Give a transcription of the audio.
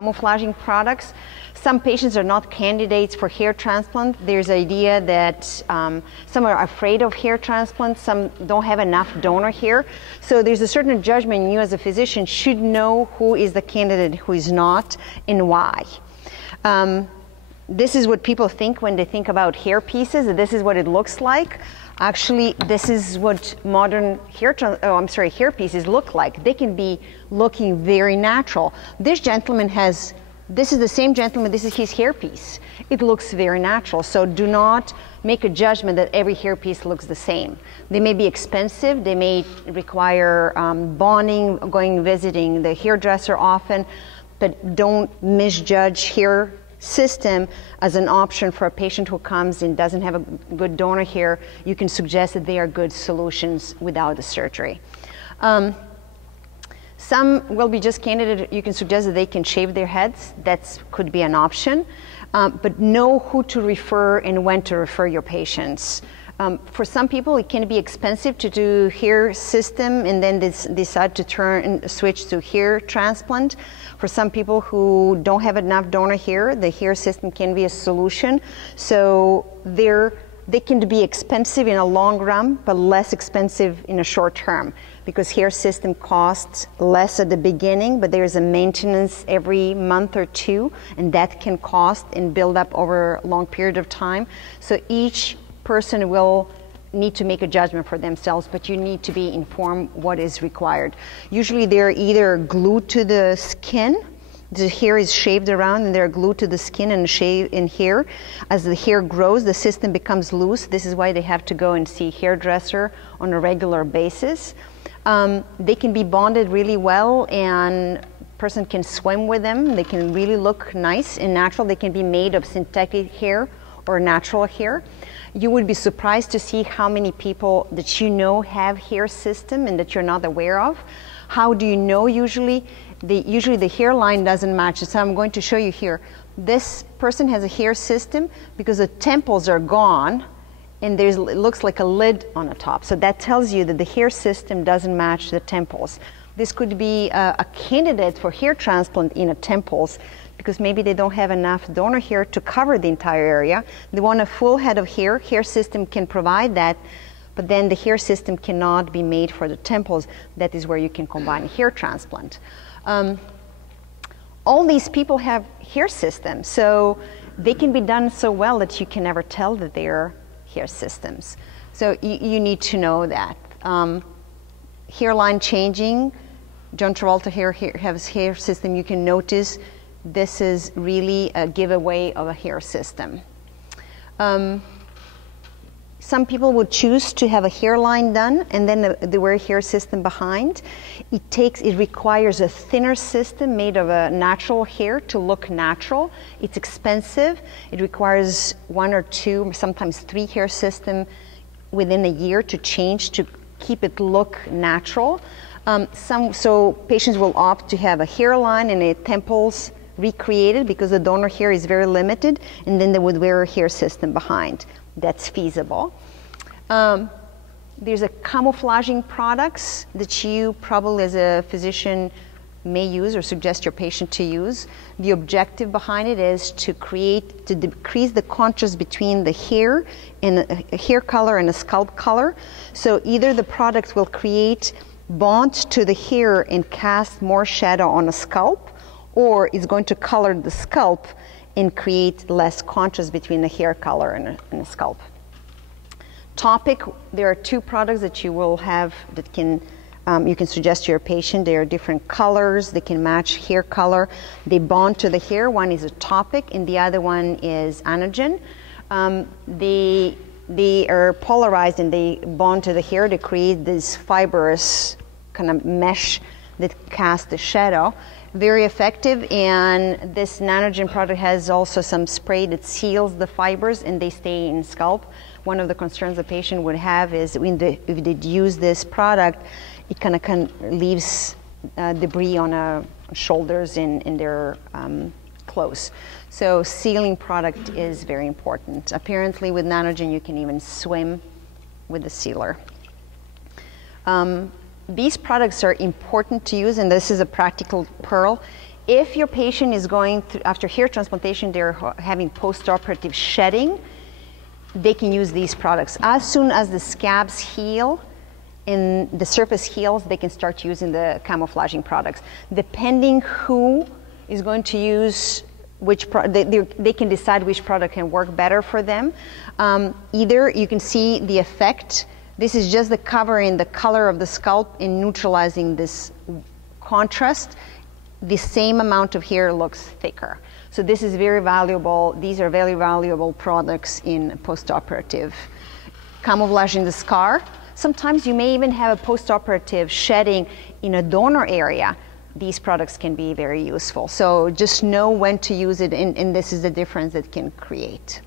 Camouflaging products. Some patients are not candidates for hair transplant. There's an idea that some are afraid of hair transplant, some don't have enough donor hair. So there's a certain judgment you as a physician should know who is the candidate, who is not, and why. This is what people think when they think about hair pieces. This is what it looks like. Actually, this is what modern hair pieces look like. They can be looking very natural. This gentleman has, this is the same gentleman, this is his hairpiece. It looks very natural, so do not make a judgment that every hairpiece looks the same. They may be expensive, they may require bonding, going visiting the hairdresser often, but don't misjudge hair system as an option for a patient who comes and doesn't have a good donor hair. You can suggest that they are good solutions without the surgery. Some will be just candidate. You can suggest that they can shave their heads. That could be an option. But know who to refer and when to refer your patients. For some people, it can be expensive to do hair system and then decide to switch to hair transplant. For some people who don't have enough donor hair, the hair system can be a solution. So they can be expensive in a long run, but less expensive in a short term, because hair system costs less at the beginning, but there's a maintenance every month or two, and that can cost and build up over a long period of time. So each person will need to make a judgment for themselves, but you need to be informed what is required. Usually they're either glued to the skin, the hair is shaved around and they're glued to the skin and shaved in hair. As the hair grows, the system becomes loose. This is why they have to go and see a hairdresser on a regular basis. They can be bonded really well, and person can swim with them. They can really look nice and natural. They can be made of synthetic hair or natural hair. You would be surprised to see how many people that you know have hair system and that you're not aware of. How do you know? Usually the hairline doesn't match. So I'm going to show you here. This person has a hair system because the temples are gone and it looks like a lid on the top. So that tells you that the hair system doesn't match the temples. This could be a candidate for hair transplant in the temples, because maybe they don't have enough donor hair to cover the entire area. They want a full head of hair. Hair system can provide that, but then the hair system cannot be made for the temples. That is where you can combine hair transplant. All these people have hair systems, so they can be done so well that you can never tell that they are hair systems. So you need to know that. Hairline changing. John Travolta has hair system. You can notice this is really a giveaway of a hair system. Some people would choose to have a hairline done and then they wear a hair system behind. It requires a thinner system made of a natural hair to look natural. It's expensive. It requires 1 or 2, sometimes 3 hair system within a year to change to keep it look natural. So patients will opt to have a hairline and a temples recreated because the donor hair is very limited, and then they would wear a hair system behind. That's feasible. There's a camouflaging products that you probably as a physician may use or suggest your patient to use. The objective behind it is to decrease the contrast between the hair and a hair color and a scalp color. So either the product will create bond to the hair and cast more shadow on the scalp, or it's going to color the scalp and create less contrast between the hair color and the scalp. Topic, there are 2 products that you will have that can you can suggest to your patient. They are different colors, they can match hair color. They bond to the hair. One is a topic and the other one is anagen. They are polarized and they bond to the hair to create this fibrous kind of mesh that casts the shadow. Very effective, and this nanogen product has also some spray that seals the fibers and they stay in scalp. One of the concerns the patient would have is if they use this product, it kind of leaves debris on shoulders and in their clothes. So sealing product is very important. Apparently with nanogen you can even swim with the sealer. These products are important to use, and this is a practical pearl. If your patient is going through, after hair transplantation, they're having post-operative shedding, they can use these products. As soon as the scabs heal and the surface heals, they can start using the camouflaging products. Depending who is going to use which they can decide which product can work better for them. Either you can see the effect. This is just the covering the color of the scalp and neutralizing this contrast. The same amount of hair looks thicker. So this is very valuable. These are very valuable products in post-operative. Camouflaging the scar. Sometimes you may even have a post-operative shedding in a donor area. These products can be very useful. So just know when to use it, and this is the difference it can create.